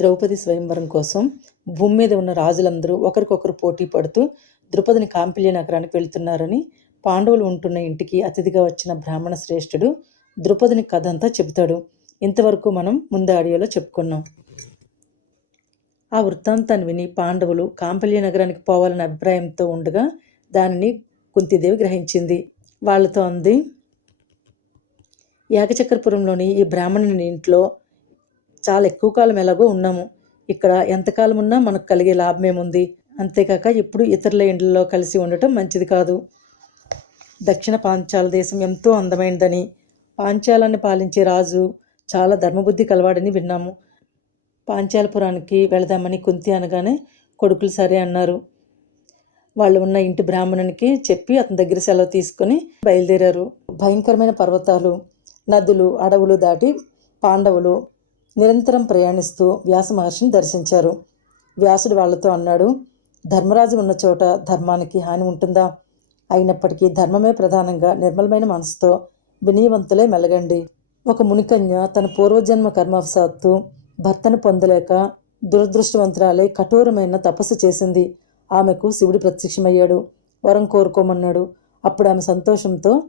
ద్రౌపది స్వయంవరం కోసం భూమి మీద ఉన్న రాజులందరూ ఒకరికొకరు పోటీ పడుతూ ద్రుపదిని కాంపిల్య నగరానికి వెళ్తున్నారని పాండవులు ఉంటున్న ఇంటికి అతిథిగా వచ్చిన బ్రాహ్మణ శ్రేష్ఠుడు ద్రుపదిని కథ అంతా చెబుతాడు. ఇంతవరకు మనం ముందు ఆడియోలో చెప్పుకున్నాం. ఆ వృత్తాంతాన్ని విని పాండవులు కాంపల్య నగరానికి పోవాలనే అభిప్రాయంతో ఉండగా దానిని కుంతిదేవి గ్రహించింది. వాళ్ళతో అంది ఏకచక్రపురంలోని ఈ బ్రాహ్మణుని ఇంట్లో చాలా ఎక్కువ కాలం ఎలాగో ఉన్నాము. ఇక్కడ ఎంతకాలం ఉన్నా మనకు కలిగే లాభం ఏముంది అంతేకాక ఇప్పుడు ఇతరుల ఇండ్లలో కలిసి ఉండటం మంచిది కాదు. దక్షిణ పాంచాల దేశం ఎంతో అందమైనదని పాంచాలాన్ని పాలించే రాజు చాలా ధర్మబుద్ధి కలవాడని విన్నాము. పాంచాలపురానికి వెళదామని కుంతి అనగానే కొడుకులు సరే అన్నారు. వాళ్ళు ఉన్న ఇంటి బ్రాహ్మణునికి చెప్పి అతని దగ్గర సెలవు తీసుకొని బయలుదేరారు. భయంకరమైన పర్వతాలు నదులు అడవులు దాటి పాండవులు నిరంతరం ప్రయాణిస్తూ వ్యాస మహర్షిని దర్శించారు. వ్యాసుడు వాళ్ళతో అన్నాడు ధర్మరాజు ఉన్న చోట ధర్మానికి హాని ఉంటుందా? అయినప్పటికీ ధర్మమే ప్రధానంగా నిర్మలమైన మనసుతో వినయవంతులే మెలగండి. ఒక మునికన్య తన పూర్వజన్మ కర్మవశాత్తు భర్తను పొందలేక దురదృష్టవంతురాలై కఠోరమైన తపస్సు చేసింది. ఆమెకు శివుడు ప్రత్యక్షమయ్యాడు. వరం కోరుకోమన్నాడు. అప్పుడు ఆమె సంతోషంతో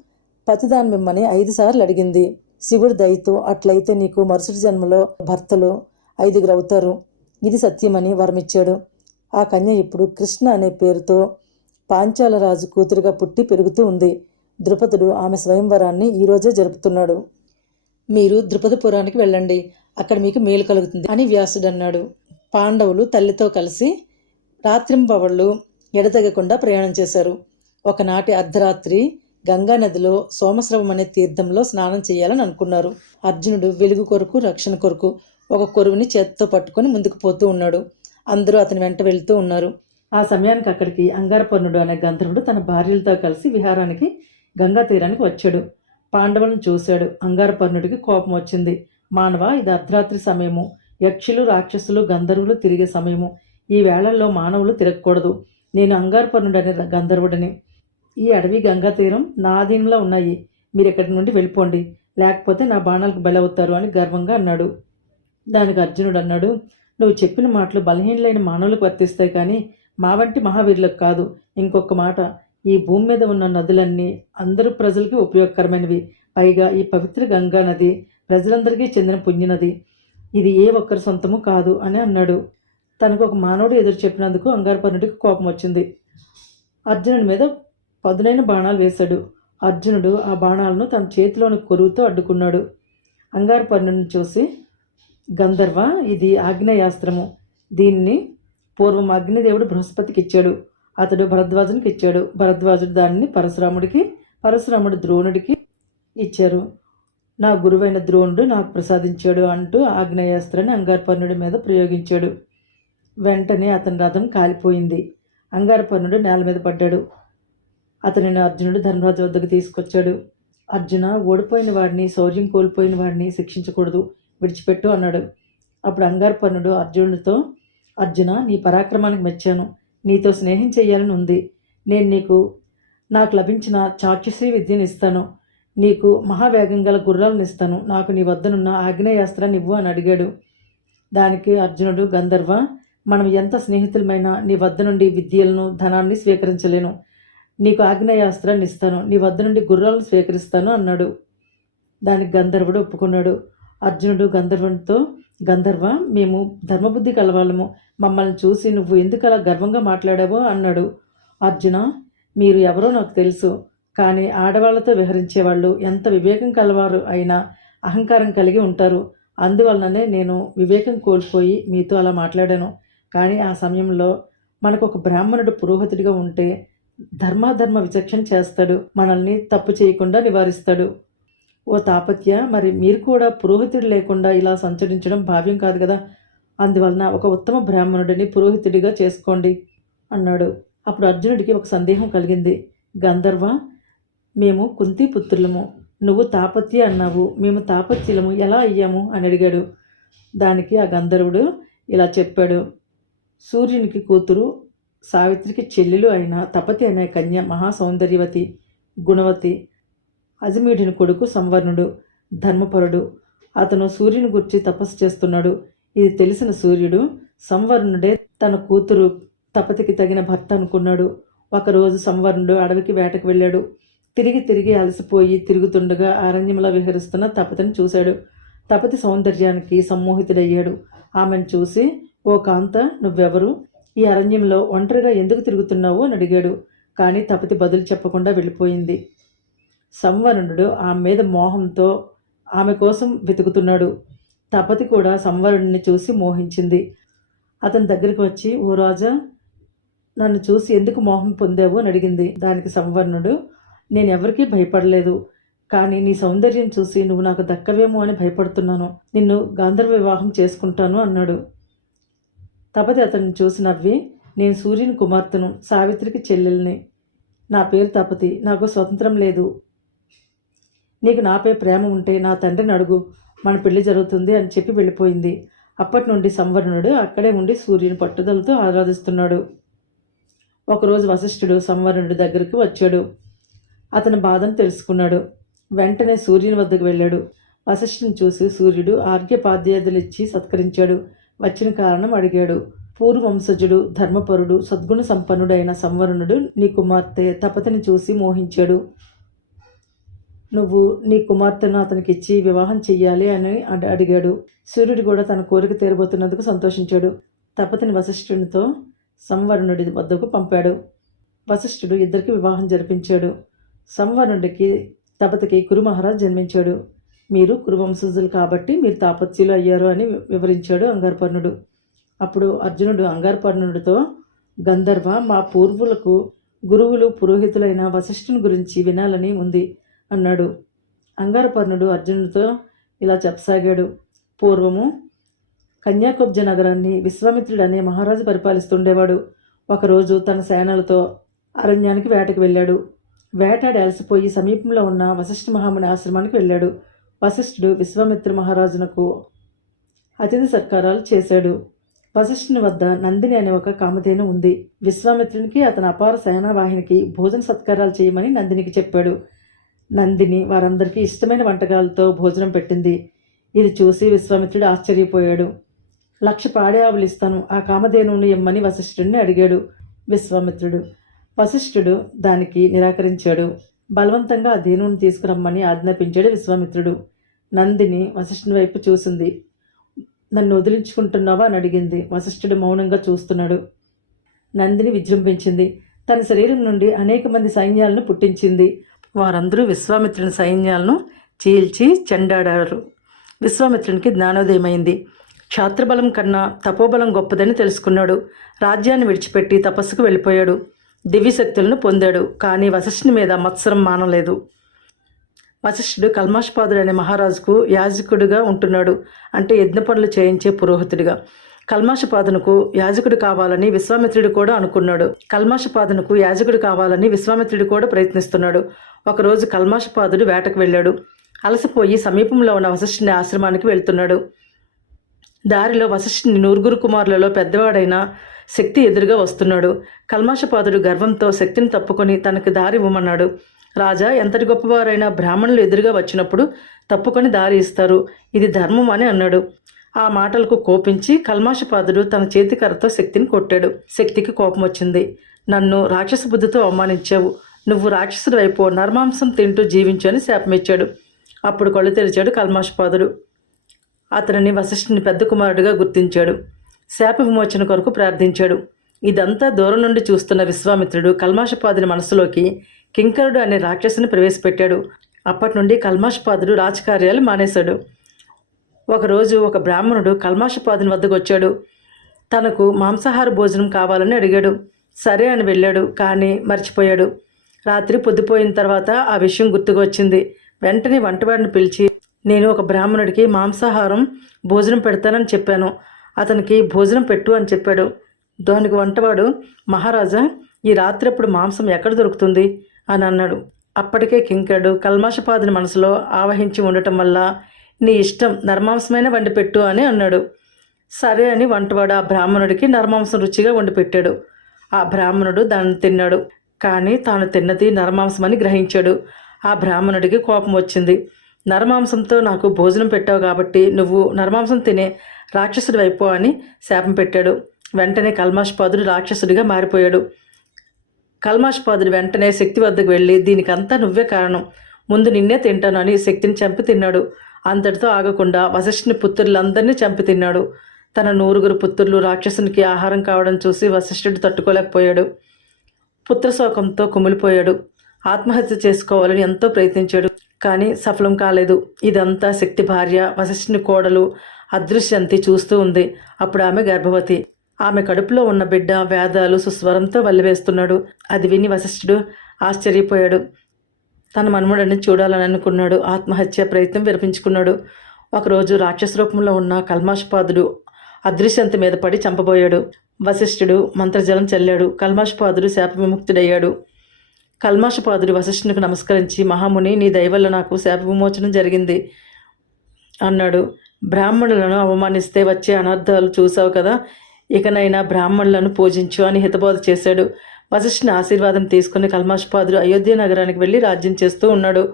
పతిదాని మిమ్మని ఐదు సార్లు అడిగింది. శివుడు దయతో అట్లయితే నీకు మరుసటి జన్మలో భర్తలు ఐదుగురు అవుతారు. ఇది సత్యమని వరమిచ్చాడు. ఆ కన్య ఇప్పుడు కృష్ణ అనే పేరుతో పాంచాల రాజు కూతురుగా పుట్టి పెరుగుతూ ఉంది. ద్రుపదుడు ఆమె స్వయంవరాన్ని ఈరోజే జరుపుతున్నాడు. మీరు ద్రుపదపురానికి వెళ్ళండి. అక్కడ మీకు మేలు కలుగుతుంది అని వ్యాసుడు అన్నాడు పాండవులు తల్లితో కలిసి రాత్రింపవళ్ళు ఎడతెగకుండా ప్రయాణం చేశారు. ఒకనాటి అర్ధరాత్రి గంగా నదిలో సోమశ్రవం అనే తీర్థంలో స్నానం చేయాలని అనుకున్నారు. అర్జునుడు వెలుగు కొరకు రక్షణ కొరకు ఒక కొరువుని చేత్తో పట్టుకొని ముందుకు పోతూ ఉన్నాడు. అందరూ అతని వెంట వెళ్తూ ఉన్నారు. ఆ సమయానికి అక్కడికి అంగారపర్ణుడు అనే గంధర్వుడు తన భార్యలతో కలిసి విహారానికి గంగా తీరానికి వచ్చాడు. పాండవులను చూశాడు. అంగారపర్ణుడికి కోపం వచ్చింది. మానవ ఇది అర్ధరాత్రి సమయము. యక్షులు రాక్షసులు గంధర్వులు తిరిగే సమయము. ఈ వేళల్లో మానవులు తిరగకూడదు. నేను అంగారపర్ణుడనే గంధర్వుడిని. ఈ అడవి గంగా తీరం నాధీనంలో ఉన్నాయి. మీరు ఇక్కడి నుండి వెళ్ళిపోండి. లేకపోతే నా బాణాలకు బలవుతారు అని గర్వంగా అన్నాడు. దానికి అర్జునుడు అన్నాడు నువ్వు చెప్పిన మాటలు బలహీనలైన మానవులకు వర్తిస్తాయి కానీ మా వంటి మహావీరులకు కాదు. ఇంకొక మాట ఈ భూమి మీద ఉన్న నదులన్నీ అందరూ ప్రజలకి ఉపయోగకరమైనవి. పైగా ఈ పవిత్ర గంగా నది ప్రజలందరికీ చెందిన పుణ్యనది ఇది ఏ ఒక్కరి సొంతము కాదు అని అన్నాడు. తనకు ఒక మానవుడు ఎదురు చెప్పినందుకు అంగారపర్ణుడికి కోపం వచ్చింది. అర్జునుడి మీద పదునైన బాణాలు వేశాడు. అర్జునుడు ఆ బాణాలను తన చేతిలోని కొరువుతో అడ్డుకున్నాడు. అంగారపర్ణుని చూసి గంధర్వ ఇది ఆగ్నేయాస్త్రము. దీన్ని పూర్వం అగ్నిదేవుడు బృహస్పతికి ఇచ్చాడు. అతడు భరద్వాజునికి ఇచ్చాడు. భరద్వాజుడు దానిని పరశురాముడికి పరశురాముడు ద్రోణుడికి ఇచ్చారు. నా గురువైన ద్రోణుడు నాకు ప్రసాదించాడు అంటూ ఆగ్నేయాస్త్రాన్ని అంగారపర్ణుడి మీద ప్రయోగించాడు. వెంటనే అతని రథం కాలిపోయింది. అంగారపర్ణుడు నేల మీద పడ్డాడు. అతనిని అర్జునుడు ధర్మరాజు వద్దకు తీసుకొచ్చాడు. అర్జున ఓడిపోయిన వాడిని శౌర్యం కోల్పోయిన వాడిని శిక్షించకూడదు విడిచిపెట్టు అన్నాడు. అప్పుడు అంగారపర్ణుడు అర్జునుడితో అర్జున నీ పరాక్రమానికి మెచ్చాను. నీతో స్నేహం చేయాలని ఉంది. నేను నీకు నాకు లభించిన చాక్షుశ్రీ విద్యను ఇస్తాను. నీకు మహావేగం గల గుర్రాలను ఇస్తాను. నాకు నీ వద్దనున్న ఆగ్నేయాస్త్రాన్ని ఇవ్వు అని అడిగాడు. దానికి అర్జునుడు గంధర్వ మనం ఎంత స్నేహితులమైనా నీ వద్ద నుండి విద్యలను ధనాన్ని స్వీకరించలేను. నీకు ఆగ్నేయాస్త్రాన్ని ఇస్తాను. నీ వద్ద నుండి గుర్రాలను స్వీకరిస్తాను అన్నాడు. దానికి గంధర్వుడు ఒప్పుకున్నాడు. అర్జునుడు గంధర్వునితో గంధర్వ మేము ధర్మబుద్ధి కలవాళ్ళము. మమ్మల్ని చూసి నువ్వు ఎందుకు అలా గర్వంగా మాట్లాడావో అన్నాడు. అర్జున మీరు ఎవరో నాకు తెలుసు. కానీ ఆడవాళ్ళతో విహరించే వాళ్ళు ఎంత వివేకం కలవారు అయినా అహంకారం కలిగి ఉంటారు. అందువలననే నేను వివేకం కోల్పోయి మీతో అలా మాట్లాడాను. కానీ ఆ సమయంలో మనకు ఒక బ్రాహ్మణుడు పురోహితుడిగా ఉంటే ధర్మాధర్మ విచక్షణ చేస్తాడు మనల్ని తప్పు చేయకుండా నివారిస్తాడు. ఓ తాపత్య మరి మీరు కూడా పురోహితుడు లేకుండా ఇలా సంచరించడం భావ్యం కాదు కదా? అందువలన ఒక ఉత్తమ బ్రాహ్మణుడిని పురోహితుడిగా చేసుకోండి అన్నాడు. అప్పుడు అర్జునుడికి ఒక సందేహం కలిగింది. గంధర్వ మేము కుంతి పుత్రులము నువ్వు తాపత్య అన్నావు మేము తాపత్యులము ఎలా అయ్యాము? అని అడిగాడు. దానికి ఆ గంధర్వుడు ఇలా చెప్పాడు. సూర్యునికి కూతురు సావిత్రికి చెల్లెలు అయిన తపతి అనే కన్య మహాసౌందర్యవతి గుణవతి అజమీడిని కొడుకు సంవర్ణుడు ధర్మపరుడు. అతను సూర్యుని గుర్చి తపస్సు చేస్తున్నాడు. ఇది తెలిసిన సూర్యుడు సంవరుణుడే తన కూతురు తపతికి తగిన భర్త అనుకున్నాడు. ఒకరోజు సంవరుణుడు అడవికి వేటకు వెళ్ళాడు. తిరిగి తిరిగి అలసిపోయి తిరుగుతుండగా అరణ్యంలో విహరిస్తున్న తపతిని చూశాడు. తపతి సౌందర్యానికి సమ్మోహితుడయ్యాడు. ఆమెను చూసి ఓ కాంత నువ్వెవరు? ఈ అరణ్యంలో ఒంటరిగా ఎందుకు తిరుగుతున్నావు అని అడిగాడు. కానీ తపతి బదులు చెప్పకుండా వెళ్ళిపోయింది. సంవరుణుడు ఆమె మీద మోహంతో ఆమె కోసం వెతుకుతున్నాడు. తపతి కూడా సంవరణుడిని చూసి మోహించింది. అతని దగ్గరికి వచ్చి ఓ రాజా నన్ను చూసి ఎందుకు మోహం పొందావు? అని అడిగింది. దానికి సంవర్ణుడు నేను ఎవరికీ భయపడలేదు. కానీ నీ సౌందర్యం చూసి నువ్వు నాకు దక్కవేమో అని భయపడుతున్నాను. నిన్ను గాంధర్వ వివాహం చేసుకుంటాను అన్నాడు. తపతి అతన్ని చూసి నవ్వి నేను సూర్యుని కుమార్తెను సావిత్రికి చెల్లెల్ని. నా పేరు తపతి నాకు స్వతంత్రం లేదు. నీకు నాపై ప్రేమ ఉంటే నా తండ్రిని అడుగు మన పెళ్ళి జరుగుతుంది అని చెప్పి వెళ్ళిపోయింది. అప్పటి నుండి సంవరణుడు అక్కడే ఉండి సూర్యుని పట్టుదలతో ఆరాధిస్తున్నాడు. ఒకరోజు వశిష్ఠుడు సంవరణుడి దగ్గరికి వచ్చాడు. అతని బాధను తెలుసుకున్నాడు. వెంటనే సూర్యుని వద్దకు వెళ్ళాడు. వశిష్ఠుని చూసి సూర్యుడు ఆర్ఘ్యపాద్యాదులు ఇచ్చి సత్కరించాడు. వచ్చిన కారణం అడిగాడు. పూర్వవంశజుడు ధర్మపరుడు సద్గుణ సంపన్నుడైన సంవరణుడు నీ కుమార్తె తపతిని చూసి మోహించాడు. నువ్వు నీ కుమార్తెను అతనికి ఇచ్చి వివాహం చెయ్యాలి అని అడిగాడు. సూర్యుడు కూడా తన కోరిక తీరబోతున్నందుకు సంతోషించాడు. తపతిని వశిష్ఠునితో సంవరణుడి వద్దకు పంపాడు. వశిష్ఠుడు ఇద్దరికి వివాహం జరిపించాడు. సంవరణుడికి తపతికి కురుమహారాజ్ జన్మించాడు. మీరు కురువంశజులు కాబట్టి మీరు తాపత్యులు అయ్యారు అని వివరించాడు అంగారపర్ణుడు. అప్పుడు అర్జునుడు అంగారపర్ణుడితో గంధర్వ మా పూర్వులకు గురువులు పురోహితులైన వశిష్ఠుని గురించి వినాలని ఉంది అన్నాడు. అంగారపర్ణుడు అర్జునుడితో ఇలా చెప్పసాగాడు. పూర్వము కన్యాకుబ్జ నగరాన్ని విశ్వామిత్రుడు అనే మహారాజు పరిపాలిస్తుండేవాడు. ఒకరోజు తన సేనలతో అరణ్యానికి వేటకు వెళ్ళాడు. వేటాడి అలసిపోయి సమీపంలో ఉన్న వశిష్ఠ మహాముని ఆశ్రమానికి వెళ్ళాడు. వశిష్ఠుడు విశ్వామిత్ర మహారాజునకు అతిథి సత్కారాలు చేశాడు. వశిష్ఠుని వద్ద నందిని అనే ఒక కామధేను ఉంది. విశ్వామిత్రునికి అతని అపార సేనావాహినికి భోజన సత్కారాలు చేయమని నందినికి చెప్పాడు. నందిని వారందరికీ ఇష్టమైన వంటకాలతో భోజనం పెట్టింది. ఇది చూసి విశ్వామిత్రుడు ఆశ్చర్యపోయాడు. లక్ష పాడే ఆవులు ఇస్తాను ఆ కామధేనువుని ఇమ్మని వశిష్ఠుడిని అడిగాడు విశ్వామిత్రుడు. వశిష్ఠుడు దానికి నిరాకరించాడు. బలవంతంగా ఆ ధేనువుని తీసుకురమ్మని ఆజ్ఞాపించాడు విశ్వామిత్రుడు. నందిని వశిష్ఠుని వైపు చూసింది. నన్ను వదిలించుకుంటున్నావా అని అడిగింది. వశిష్ఠుడు మౌనంగా చూస్తున్నాడు. నందిని విజృంభించింది. తన శరీరం నుండి అనేక మంది సైన్యాలను పుట్టించింది. వారందరూ విశ్వామిత్రుని సైన్యాలను చీల్చి చెండాడారు. విశ్వామిత్రునికి జ్ఞానోదయమైంది. క్షాత్రబలం కన్నా తపోబలం గొప్పదని తెలుసుకున్నాడు. రాజ్యాన్ని విడిచిపెట్టి తపస్సుకు వెళ్ళిపోయాడు. దివ్యశక్తులను పొందాడు. కానీ వశిష్ఠుని మీద మత్సరం మానలేదు. వశిష్ఠుడు కల్మాష్పాదుడు అనే మహారాజుకు యాజకుడిగా ఉంటున్నాడు. అంటే యజ్ఞ పనులు చేయించే పురోహితుడిగా. కల్మాషపాదునకు యాజకుడు కావాలని విశ్వామిత్రుడు కూడా అనుకున్నాడు. కల్మాషపాదునకు యాజకుడు కావాలని విశ్వామిత్రుడు కూడా ప్రయత్నిస్తున్నాడు. ఒకరోజు కల్మాషపాదుడు వేటకు వెళ్ళాడు. అలసిపోయి సమీపంలో ఉన్న వశిష్ఠుని ఆశ్రమానికి వెళ్తున్నాడు. దారిలో వశిష్ఠుని నూరుగురు కుమారులలో పెద్దవాడైన శక్తి ఎదురుగా వస్తున్నాడు. కల్మాషపాదుడు గర్వంతో శక్తిని తప్పుకొని తనకు దారి ఇవ్వమన్నాడు. రాజా ఎంతటి గొప్పవారైనా బ్రాహ్మణులు ఎదురుగా వచ్చినప్పుడు తప్పుకొని దారి ఇస్తారు. ఇది ధర్మం అని అన్నాడు. ఆ మాటలకు కోపించి కల్మాషపాదుడు తన చేతికర్రతో శక్తిని కొట్టాడు. శక్తికి కోపం వచ్చింది. నన్ను రాక్షస బుద్ధితో అవమానించావు. నువ్వు రాక్షసుడు వైపు నర్మాంసం తింటూ జీవించు అని శాపమిచ్చాడు. అప్పుడు కళ్ళు తెరిచాడు కల్మాషపాదుడు. అతనిని వశిష్ఠుని పెద్ద కుమారుడిగా గుర్తించాడు. శాప విమోచన కొరకు ప్రార్థించాడు. ఇదంతా దూరం నుండి చూస్తున్న విశ్వామిత్రుడు కల్మాషపాదుని మనసులోకి కింకరుడు అనే రాక్షసుని ప్రవేశపెట్టాడు. అప్పటి నుండి కల్మాషపాదుడు రాజకార్యాలు మానేశాడు. ఒకరోజు ఒక బ్రాహ్మణుడు కల్మాషపాదుని వద్దకు వచ్చాడు. తనకు మాంసాహార భోజనం కావాలని అడిగాడు. సరే అని వెళ్ళాడు కానీ మర్చిపోయాడు. రాత్రి పొద్దుపోయిన తర్వాత ఆ విషయం గుర్తుకు వచ్చింది. వెంటనే వంటవాడిని పిలిచి నేను ఒక బ్రాహ్మణుడికి మాంసాహారం భోజనం పెడతానని చెప్పాను. అతనికి భోజనం పెట్టు అని చెప్పాడు. దానికి వంటవాడు మహారాజా ఈ రాత్రి మాంసం ఎక్కడ దొరుకుతుంది? అని అన్నాడు. అప్పటికే కింకడు కల్మాషపాదుని మనసులో ఆవహించి ఉండటం వల్ల నీ ఇష్టం నర్మాంసమైన వండి పెట్టు అని అన్నాడు. సరే అని వంటవాడు ఆ బ్రాహ్మణుడికి నరమాంసం రుచిగా వండి పెట్టాడు. ఆ బ్రాహ్మణుడు దాన్ని తిన్నాడు. కానీ తాను తిన్నది నరమాంసమని గ్రహించాడు. ఆ బ్రాహ్మణుడికి కోపం వచ్చింది. నరమాంసంతో నాకు భోజనం పెట్టావు కాబట్టి నువ్వు నరమాంసం తినే రాక్షసుడి వైపు అని శాపం పెట్టాడు. వెంటనే కల్మాష్పాదుడు రాక్షసుడిగా మారిపోయాడు. కల్మాష్పాదుడు వెంటనే శక్తి వద్దకు వెళ్ళి దీనికంతా నువ్వే కారణం. ముందు నిన్నే తింటాను అని శక్తిని చంపి తిన్నాడు. అంతటితో ఆగకుండా వశిష్ఠుని పుత్రులందరినీ చంపి తిన్నాడు. తన నూరుగురు పుత్రులు రాక్షసునికి ఆహారం కావడం చూసి వశిష్ఠుడు తట్టుకోలేకపోయాడు. పుత్రశోకంతో కుమిలిపోయాడు. ఆత్మహత్య చేసుకోవాలని ఎంతో ప్రయత్నించాడు కానీ సఫలం కాలేదు. ఇదంతా శక్తి భార్య వశిష్ఠుని కోడలు అదృశ్యంతి చూస్తూ ఉంది. అప్పుడు ఆమె గర్భవతి. ఆమె కడుపులో ఉన్న బిడ్డ వేదాలు సుస్వరంతో వల్లివేస్తున్నాడు అది విని వశిష్ఠుడు ఆశ్చర్యపోయాడు. తన మన్ముడని చూడాలని అనుకున్నాడు. ఆత్మహత్య ప్రయత్నం విరపించుకున్నాడు ఒకరోజు రాక్షస రూపంలో ఉన్న కల్మాషపాదుడు అదృశ్యంత మీద పడి చంపబోయాడు. వశిష్ఠుడు మంత్రజలం చల్లాడు. కల్మాషపాదుడు శాప విముక్తుడయ్యాడు కల్మాషపాదుడు వశిష్ఠునికి నమస్కరించి మహాముని నీ దయవల్ల నాకు శాప విమోచనం జరిగింది అన్నాడు. బ్రాహ్మణులను అవమానిస్తే వచ్చే అనర్థాలు చూసావు కదా? ఇకనైనా బ్రాహ్మణులను పూజించు అని హితబోధ చేశాడు. వశిష్ఠుని ఆశీర్వాదం తీసుకుని కల్మాషపాదుడు అయోధ్య నగరానికి వెళ్ళి రాజ్యం చేస్తూ ఉన్నాడు.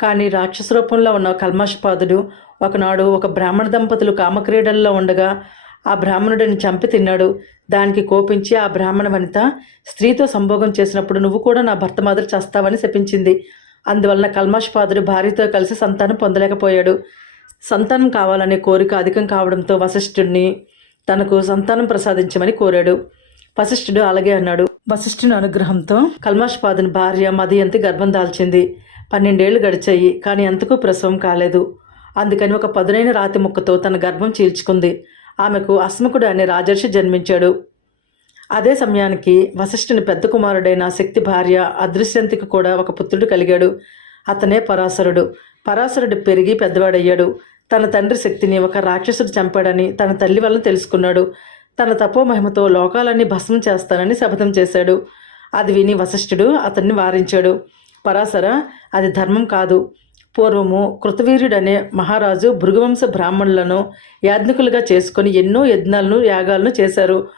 కానీ రాక్షస రూపంలో ఉన్న కల్మాషపాదుడు ఒకనాడు ఒక బ్రాహ్మణ దంపతులు కామక్రీడల్లో ఉండగా ఆ బ్రాహ్మణుడిని చంపి తిన్నాడు. దానికి కోపించి ఆ బ్రాహ్మణ వనిత స్త్రీతో సంభోగం చేసినప్పుడు నువ్వు కూడా నా భర్త మాదిరి చేస్తావని శపించింది. అందువలన కల్మాషపాదుడు భార్యతో కలిసి సంతానం పొందలేకపోయాడు. సంతానం కావాలనే కోరిక అధికం కావడంతో వశిష్ఠుడిని తనకు సంతానం ప్రసాదించమని కోరాడు. వశిష్ఠుడు అలాగే అన్నాడు వశిష్ఠుని అనుగ్రహంతో కల్మాష్పాదుని భార్య మదయంతి గర్భం దాల్చింది. పన్నెండేళ్ళు గడిచాయి కానీ ఎంతకు ప్రసవం కాలేదు. అందుకని ఒక పదునైన రాతి ముక్కతో తన గర్భం చీల్చుకుంది. ఆమెకు అస్మకుడు అనే రాజర్షి జన్మించాడు. అదే సమయానికి వశిష్ఠుని పెద్ద కుమారుడైన శక్తి భార్య అదృశ్యంతికి కూడా ఒక పుత్రుడు కలిగాడు. అతనే పరాశరుడు. పరాశరుడు పెరిగి పెద్దవాడయ్యాడు. తన తండ్రి శక్తిని ఒక రాక్షసుడు చంపాడని తన తల్లి వలన తెలుసుకున్నాడు. తన తపో మహిమతో లోకాలన్నీ భస్మం చేస్తానని శపథం చేశాడు. అది విని వశిష్ఠుడు అతన్ని వారించాడు. పరాశర అది ధర్మం కాదు. పూర్వము కృతవీర్యుడనే మహారాజు భృగువంశ బ్రాహ్మణులను యాజ్ఞకులుగా చేసుకొని ఎన్నో యజ్ఞాలను యాగాలను చేశారు.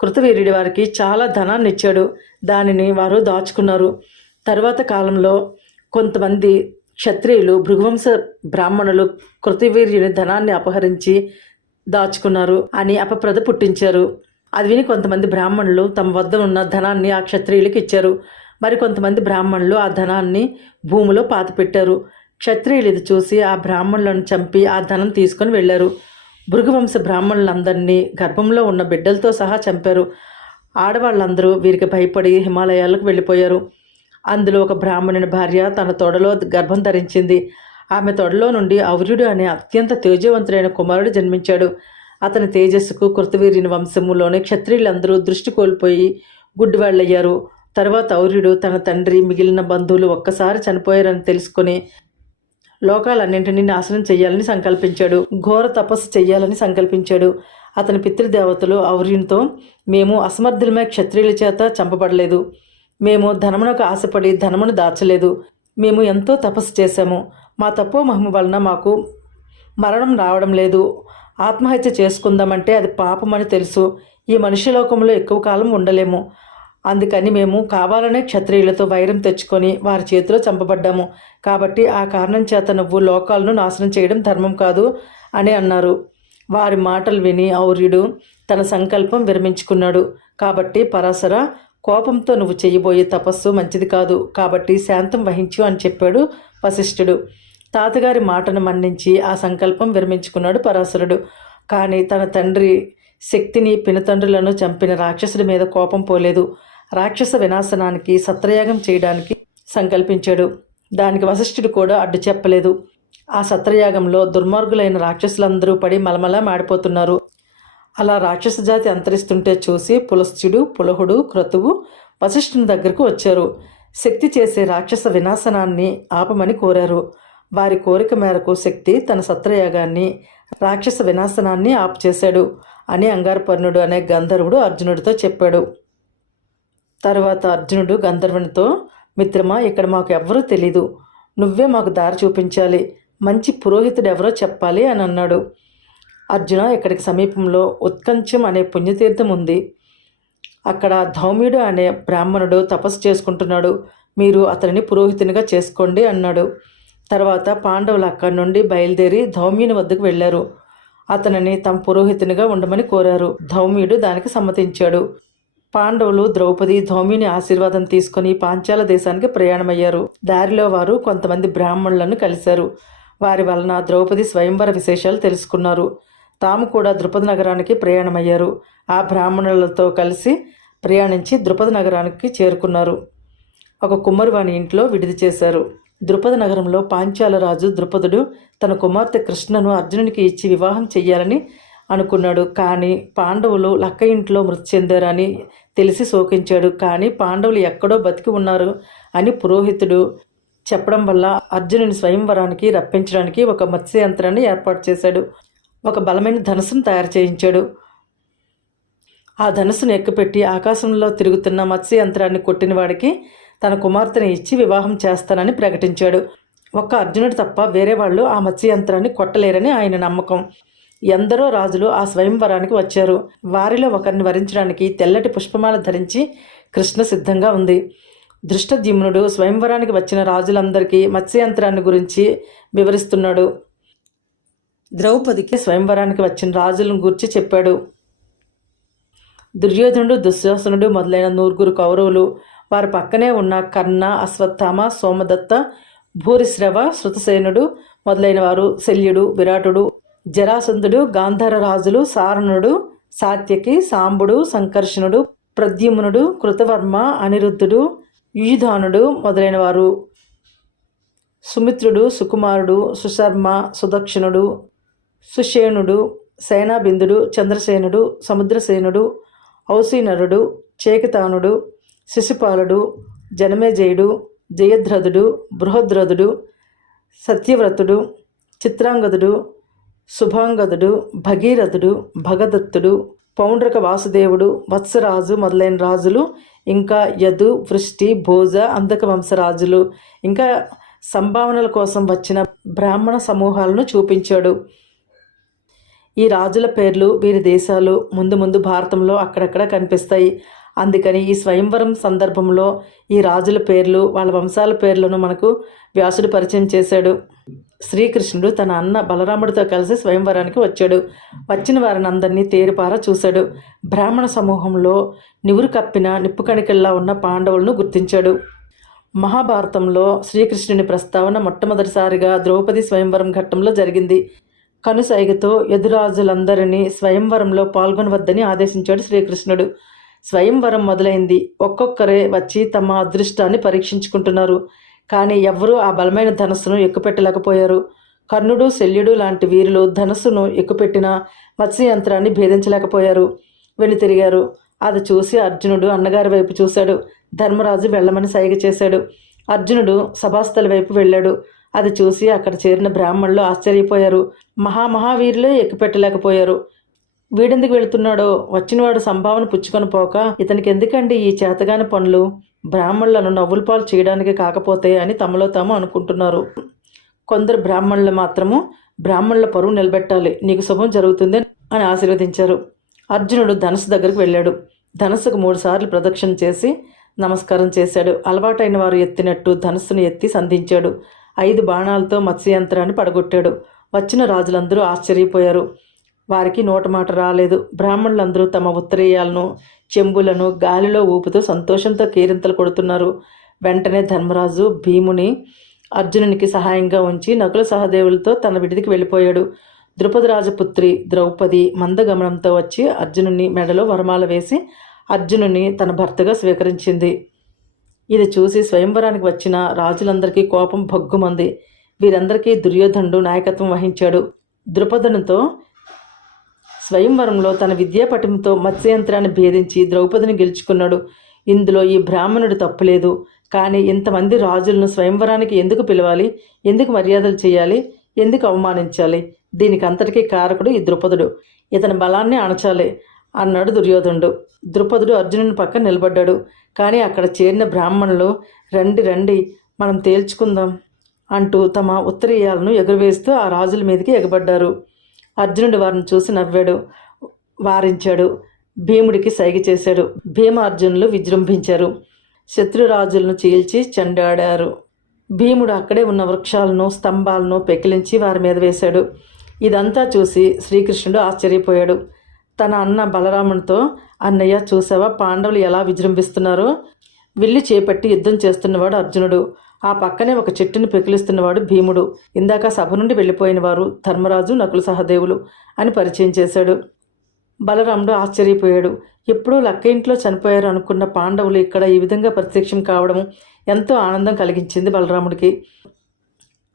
కృతవీర్యుడి వారికి చాలా ధనాన్ని ఇచ్చాడు. దానిని వారు దాచుకున్నారు. తరువాత కాలంలో కొంతమంది క్షత్రియులు భృగువంశ బ్రాహ్మణులు కృతివీర్యుని ధనాన్ని అపహరించి దాచుకున్నారు అని అపప్రద పుట్టించారు. అది విని కొంతమంది బ్రాహ్మణులు తమ వద్ద ఉన్న ధనాన్ని ఆ క్షత్రియులకు ఇచ్చారు. మరి కొంతమంది బ్రాహ్మణులు ఆ ధనాన్ని భూమిలో పాతపెట్టారు. క్షత్రియులు ఇది చూసి ఆ బ్రాహ్మణులను చంపి ఆ ధనం తీసుకొని వెళ్ళారు. భృగువంశ బ్రాహ్మణులందరినీ గర్భంలో ఉన్న బిడ్డలతో సహా చంపారు. ఆడవాళ్ళందరూ వీరికి భయపడి హిమాలయాలకు వెళ్ళిపోయారు. అందులో ఒక బ్రాహ్మణుని భార్య తన తొడలో గర్భం ధరించింది. ఆమె తొడలో నుండి ఔర్యుడు అనే అత్యంత తేజవంతుడైన కుమారుడు జన్మించాడు. అతని తేజస్సుకు కృతవీర్యుని వంశములోని క్షత్రియులందరూ దృష్టి కోల్పోయి గుడ్డివాళ్ళయ్యారు. తర్వాత ఔర్యుడు తన తండ్రి మిగిలిన బంధువులు ఒక్కసారి చనిపోయారని తెలుసుకుని లోకాలన్నింటినీ నాశనం చేయాలని సంకల్పించాడు. ఘోర తపస్సు చేయాలని సంకల్పించాడు. అతని పితృదేవతలు ఔర్యునితో మేము అసమర్థులమే క్షత్రియుల చేత చంపబడలేదు. మేము ధనమునకు ఆశపడి ధనమును దాచలేదు. మేము ఎంతో తపస్సు చేశాము. మా తప్పు మహిమ వలన మాకు మరణం రావడం లేదు. ఆత్మహత్య చేసుకుందామంటే అది పాపమని తెలుసు. ఈ మనుష్యలోకంలో ఎక్కువ కాలం ఉండలేము. అందుకని మేము కావాలనే క్షత్రియులతో వైరం తెచ్చుకొని వారి చేతిలో చంపబడ్డాము. కాబట్టి ఆ కారణం చేత నువ్వు లోకాలను నాశనం చేయడం ధర్మం కాదు అని అన్నారు. వారి మాటలు విని ఔర్యుడు తన సంకల్పం విరమించుకున్నాడు. కాబట్టి పరాశర కోపంతో నువ్వు చేయబోయే తపస్సు మంచిది కాదు కాబట్టి శాంతం వహించు అని చెప్పాడు వశిష్ఠుడు. తాతగారి మాటను మన్నించి ఆ సంకల్పం విరమించుకున్నాడు పరాశరుడు. కానీ తన తండ్రి శక్తిని పినతండ్రులను చంపిన రాక్షసుడి మీద కోపం పోలేదు. రాక్షస వినాశనానికి సత్రయాగం చేయడానికి సంకల్పించాడు. దానికి వశిష్ఠుడు కూడా అడ్డు చెప్పలేదు. ఆ సత్రయాగంలో దుర్మార్గులైన రాక్షసులందరూ పడి మలమల మాడిపోతున్నారు. అలా రాక్షస జాతి అంతరిస్తుంటే చూసి పులస్త్యుడు పులహుడు క్రతువు వశిష్ఠుని దగ్గరకు వచ్చారు. శక్తి చేసే రాక్షస వినాశనాన్ని ఆపమని కోరారు. వారి కోరిక మేరకు శక్తి తన సత్రయాగాన్ని రాక్షస వినాశనాన్ని ఆపుచేశాడు అని అంగారపర్ణుడు అనే గంధర్వుడు అర్జునుడితో చెప్పాడు. తరువాత అర్జునుడు గంధర్వునితో మిత్రమా ఇక్కడ మాకు ఎవ్వరూ తెలీదు. నువ్వే మాకు దారి చూపించాలి. మంచి పురోహితుడు ఎవరో చెప్పాలి అని అన్నాడు. అర్జున ఇక్కడికి సమీపంలో ఉత్కంచం అనే పుణ్యతీర్థం ఉంది. అక్కడ ధౌమ్యుడు అనే బ్రాహ్మణుడు తపస్సు చేసుకుంటున్నాడు. మీరు అతనిని పురోహితునిగా చేసుకోండి అన్నాడు. తర్వాత పాండవులు అక్కడి నుండి బయలుదేరి ధౌమ్యుని వద్దకు వెళ్ళారు. అతనిని తమ పురోహితునిగా ఉండమని కోరారు. ధౌమ్యుడు దానికి సమ్మతించాడు. పాండవులు ద్రౌపది ధౌమ్యుని ఆశీర్వాదం తీసుకుని పాంచాల దేశానికి ప్రయాణమయ్యారు. దారిలో వారు కొంతమంది బ్రాహ్మణులను కలిశారు. వారి వలన ద్రౌపది స్వయంవర విశేషాలు తెలుసుకున్నారు. తాము కూడా ద్రుపద నగరానికి ప్రయాణమయ్యారు. ఆ బ్రాహ్మణులతో కలిసి ప్రయాణించి ద్రుపద నగరానికి చేరుకున్నారు. ఒక కుమ్మరివాణి ఇంట్లో విడిది చేశారు. ద్రుపద నగరంలో పాంచాల రాజు ద్రుపదుడు తన కుమార్తె కృష్ణను అర్జునునికి ఇచ్చి వివాహం చెయ్యాలని అనుకున్నాడు. కానీ పాండవులు లక్క ఇంట్లో మృతి చెందారని తెలిసి శోకించాడు. కానీ పాండవులు ఎక్కడో బతికి ఉన్నారు అని పురోహితుడు చెప్పడం వల్ల అర్జునుని స్వయంవరానికి రప్పించడానికి ఒక మత్స్య యంత్రాన్ని ఏర్పాటు చేశాడు. ఒక బలమైన ధనుసును తయారు చేయించాడు. ఆ ధనుసును ఎక్కుపెట్టి ఆకాశంలో తిరుగుతున్న మత్స్య యంత్రాన్ని కొట్టిన వాడికి తన కుమార్తెని ఇచ్చి వివాహం చేస్తానని ప్రకటించాడు. ఒక్క అర్జునుడు తప్ప వేరే వాళ్ళు ఆ మత్స్య యంత్రాన్ని కొట్టలేరని ఆయన నమ్మకం. ఎందరో రాజులు ఆ స్వయంవరానికి వచ్చారు. వారిలో ఒకరిని వరించడానికి తెల్లటి పుష్పమాల ధరించి కృష్ణ సిద్ధంగా ఉంది. దృష్టద్యుమ్నుడు స్వయంవరానికి వచ్చిన రాజులందరికీ మత్స్యంత్రాన్ని గురించి వివరిస్తున్నాడు. ద్రౌపదికి స్వయంవరానికి వచ్చిన రాజులను గురించి చెప్పాడు. దుర్యోధనుడు దుశ్శాసనుడు మొదలైన నూరుగురు కౌరవులు వారి పక్కనే ఉన్న కర్ణ అశ్వత్థామ సోమదత్త భూరిశ్రవ శృతసేనుడు మొదలైన వారు శల్యుడు విరాటుడు జరాసంధుడు గాంధార రాజులు సారణుడు సాత్యకి సాంబుడు సంకర్షణుడు ప్రద్యుమ్నుడు కృతవర్మ అనిరుద్ధుడు యుయుధానుడు మొదలైన వారు. సుమిత్రుడు సుకుమారుడు సుశర్మ సుదక్షిణుడు సుషేణుడు సేనాబిందుడు చంద్రసేనుడు సముద్రసేనుడు ఔసీనరుడు చేకితానుడు శిశుపాలుడు జనమేజయుడు జయద్రథుడు బృహద్రథుడు సత్యవ్రతుడు చిత్రాంగదుడు శుభాంగదుడు భగీరథుడు భగదత్తుడు పౌండ్రక వాసుదేవుడు వత్సరాజు మొదలైన రాజులు ఇంకా యదు వృష్టి భోజ అందక వంశరాజులు. ఇంకా సంభావనల కోసం వచ్చిన బ్రాహ్మణ సమూహాలను చూపించాడు. ఈ రాజుల పేర్లు వీరి దేశాలు ముందు ముందు భారతంలో అక్కడక్కడ కనిపిస్తాయి. అందుకని ఈ స్వయంవరం సందర్భంలో ఈ రాజుల పేర్లు వాళ్ళ వంశాల పేర్లను మనకు వ్యాసుడు పరిచయం చేశాడు. శ్రీకృష్ణుడు తన అన్న బలరాముడితో కలిసి స్వయంవరానికి వచ్చాడు. వచ్చిన వారిని అందరినీ తేరిపార చూశాడు. బ్రాహ్మణ సమూహంలో నివురు కప్పిన నిప్పు కణికల్లా ఉన్న పాండవులను గుర్తించాడు. మహాభారతంలో శ్రీకృష్ణుని ప్రస్తావన మొట్టమొదటిసారిగా ద్రౌపది స్వయంవరం ఘట్టంలో జరిగింది. కనుసైగతో ఎదురాజులందరినీ స్వయంవరంలో పాల్గొనవద్దని ఆదేశించాడు శ్రీకృష్ణుడు. స్వయంవరం మొదలైంది. ఒక్కొక్కరే వచ్చి తమ అదృష్టాన్ని పరీక్షించుకుంటున్నారు. కానీ ఎవ్వరూ ఆ బలమైన ధనస్సును ఎక్కుపెట్టలేకపోయారు. కర్ణుడు శల్యుడు లాంటి వీరులు ధనస్సును ఎక్కుపెట్టిన మత్స్య యంత్రాన్ని భేదించలేకపోయారు. వెళ్ళి తిరిగారు అది చూసి అర్జునుడు అన్నగారి వైపు చూశాడు. ధర్మరాజు వెళ్ళమని సైగ చేశాడు. అర్జునుడు సభాస్థలి వైపు వెళ్ళాడు. అది చూసి అక్కడ చేరిన బ్రాహ్మణులు ఆశ్చర్యపోయారు. మహామహావీరులే ఎక్కుపెట్టలేకపోయారు. వీడెందుకు వెళుతున్నాడో? వచ్చినవాడు సంభావన పుచ్చుకొని పోక ఇతనికి ఎందుకండి ఈ చేతగాని పనులు? బ్రాహ్మణులను నవ్వుల పాలు చేయడానికి కాకపోతే అని తమలో తాము అనుకుంటున్నారు. కొందరు బ్రాహ్మణులు మాత్రము బ్రాహ్మణుల పరువు నిలబెట్టాలి. నీకు శుభం జరుగుతుంది అని ఆశీర్వదించారు. అర్జునుడు ధనస్సు దగ్గరికి వెళ్ళాడు. ధనస్సుకు మూడుసార్లు ప్రదక్షిణ చేసి నమస్కారం చేశాడు. అలవాటైన వారు ఎత్తినట్టు ధనస్సును ఎత్తి సంధించాడు. ఐదు బాణాలతో మత్స్యంత్రాన్ని పడగొట్టాడు. వచ్చిన రాజులందరూ ఆశ్చర్యపోయారు. వారికి నోటమాట రాలేదు. బ్రాహ్మణులందరూ తమ ఉత్తరేయాలను చెంబులను గాలిలో ఊపుతూ సంతోషంతో కేరింతలు కొడుతున్నారు. వెంటనే ధర్మరాజు భీముని అర్జునునికి సహాయంగా ఉంచి నకుల సహదేవులతో తన విడిదికి వెళ్ళిపోయాడు. ద్రుపదరాజపుత్రి ద్రౌపది మందగమనంతో వచ్చి అర్జునుని మెడలో వరమాల వేసి అర్జునుని తన భర్తగా స్వీకరించింది. ఇది చూసి స్వయంవరానికి వచ్చిన రాజులందరికీ కోపం భగ్గుమంది. వీరందరికీ దుర్యోధనుడు నాయకత్వం వహించాడు. ద్రుపదనుతో స్వయంవరంలో తన విద్యాపటంతో మత్స్యంత్రాన్ని భేదించి ద్రౌపదిని గెలుచుకున్నాడు. ఇందులో ఈ బ్రాహ్మణుడు తప్పులేదు. కానీ ఇంతమంది రాజులను స్వయంవరానికి ఎందుకు పిలవాలి? ఎందుకు మర్యాదలు చేయాలి? ఎందుకు అవమానించాలి? దీనికి అంతటికీ కారకుడు ఈ ద్రుపదుడు. ఇతని బలాన్ని అణచాలి అన్నాడు దుర్యోధనుడు. ద్రుపదుడు అర్జునుని పక్కన నిలబడ్డాడు. కానీ అక్కడ చేరిన బ్రాహ్మణులు రండి రండి మనం తేల్చుకుందాం అంటూ తమ ఉత్తరీయాలను ఎగురవేస్తూ ఆ రాజుల మీదకి ఎగబడ్డారు. అర్జునుడు వారిని చూసి నవ్వాడు వారించాడు భీముడికి సైగ చేశాడు. భీమ అర్జునులు విజృంభించారు. శత్రురాజులను చీల్చి చెండాడారు. భీముడు అక్కడే ఉన్న వృక్షాలను స్తంభాలను పెకిలించి వారి మీద వేశాడు. ఇదంతా చూసి శ్రీకృష్ణుడు ఆశ్చర్యపోయాడు. తన అన్న బలరామునితో అన్నయ్య చూసావా? పాండవులు ఎలా విజృంభిస్తున్నారో? విల్లి చేపట్టి యుద్ధం చేస్తున్నవాడు అర్జునుడు. ఆ పక్కనే ఒక చెట్టుని పెకిలిస్తున్నవాడు భీముడు. ఇందాక సభ నుండి వెళ్ళిపోయిన వారు ధర్మరాజు నకులు సహదేవులు అని పరిచయం చేశాడు. బలరాముడు ఆశ్చర్యపోయాడు. ఎప్పుడూ లక్క ఇంట్లో చనిపోయారు అనుకున్న పాండవులు ఇక్కడ ఈ విధంగా ప్రత్యక్షం కావడం ఎంతో ఆనందం కలిగించింది బలరాముడికి.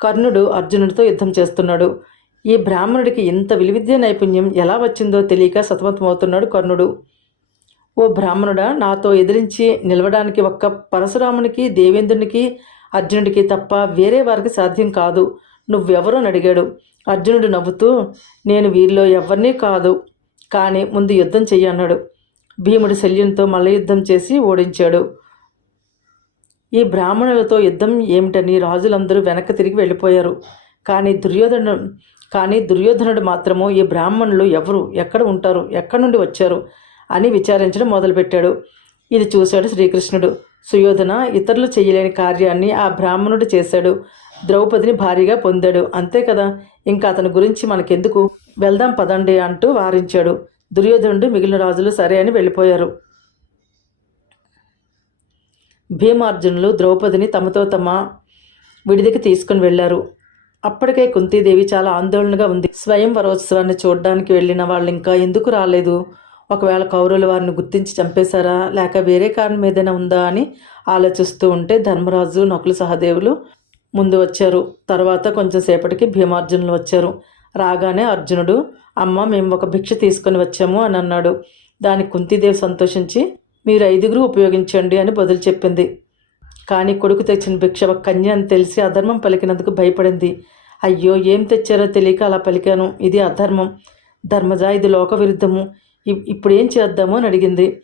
కర్ణుడు అర్జునుడితో యుద్ధం చేస్తున్నాడు. ఈ బ్రాహ్మణుడికి ఇంత విలువిద్య నైపుణ్యం ఎలా వచ్చిందో తెలియక సతమతమవుతున్నాడు కర్ణుడు. ఓ బ్రాహ్మణుడా నాతో ఎదిరించి నిలవడానికి ఒక్క పరశురామునికి దేవేంద్రునికి అర్జునుడికి తప్ప వేరే వారికి సాధ్యం కాదు. నువ్వెవరో అడిగాడు. అర్జునుడు నవ్వుతూ నేను వీరిలో ఎవరినీ కాదు కానీ ముందు యుద్ధం చెయ్యన్నాడు భీముడు శల్యంతో మల్ల యుద్ధం చేసి ఓడించాడు. ఈ బ్రాహ్మణులతో యుద్ధం ఏమిటని రాజులందరూ వెనక్కి తిరిగి వెళ్ళిపోయారు. కానీ దుర్యోధను కానీ దుర్యోధనుడు మాత్రము ఈ బ్రాహ్మణులు ఎవరు? ఎక్కడ ఉంటారు? ఎక్కడి నుండి వచ్చారు? అని విచారించడం మొదలుపెట్టాడు. ఇది చూశాడు శ్రీకృష్ణుడు. సుయోధన ఇతరులు చేయలేని కార్యాన్ని ఆ బ్రాహ్మణుడు చేశాడు. ద్రౌపదిని భారీగా పొందాడు. అంతే కదా? ఇంకా అతని గురించి మనకెందుకు? వెళ్దాం పదండి అంటూ వారించాడు. దుర్యోధనుడు మిగిలిన రాజులు సరే అని వెళ్ళిపోయారు. భీమార్జునులు ద్రౌపదిని తమతో తమ విడిదికి తీసుకుని వెళ్ళారు. అప్పటికే కుంతీదేవి చాలా ఆందోళనగా ఉంది. స్వయం వరోత్సవాన్ని చూడడానికి వెళ్ళిన వాళ్ళు ఇంకా ఎందుకు రాలేదు? ఒకవేళ కౌరవులు వారిని గుర్తించి చంపేశారా? లేక వేరే కారణం ఏదైనా ఉందా అని ఆలోచిస్తూ ఉంటే ధర్మరాజు నకులు సహదేవులు ముందు వచ్చారు. తర్వాత కొంచెం సేపటికి భీమార్జునులు వచ్చారు. రాగానే అర్జునుడు అమ్మ మేము ఒక భిక్ష తీసుకొని వచ్చాము అని అన్నాడు. దానికి కుంతీదేవి సంతోషించి మీరు ఐదుగురు ఉపయోగించండి అని బదులు చెప్పింది. కానీ కొడుకు తెచ్చిన భిక్ష ఒక కన్య అని తెలిసి అధర్మం పలికినందుకు భయపడింది. అయ్యో ఏం తెచ్చారో తెలియక అలా పలికాను. ఇది అధర్మం. ధర్మజా ఇది లోక విరుద్ధము ఇప్- ఇప్పుడు ఏం చేద్దాము అని అడిగింది.